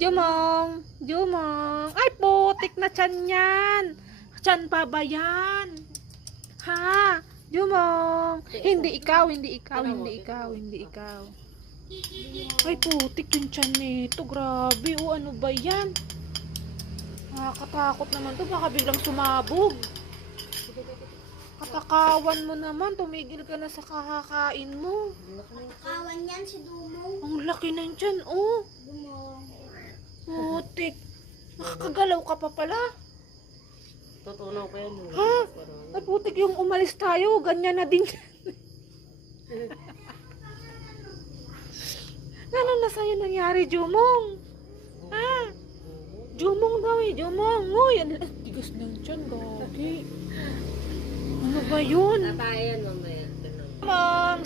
Jumong! Jumong! Ay, putik na tiyan yan! Tiyan pa ba yan? Ha? Jumong! Hindi ikaw, hindi ikaw, hindi ikaw, hindi ikaw. Ay, putik yung tiyan nito. Grabe, o ano ba yan? Nakakatakot naman to. Baka biglang sumabog. Katakawan mo naman. Tumigil ka na sa kakakain mo. Kawan yan si Dumong. Ang laki na tiyan, oh. Putik. Nakakagalaw ka pa pala. Tutunaw ko yan. Ha? Ay, putik yung umalis tayo. Ganyan na din. ano na sa'yo nangyari, Jumong? Ha? Jumong daw eh, Jumong. Uy, ang tigas ng tiyan, gagi. Ano ba yun? Tatayan mamaya. Jumong,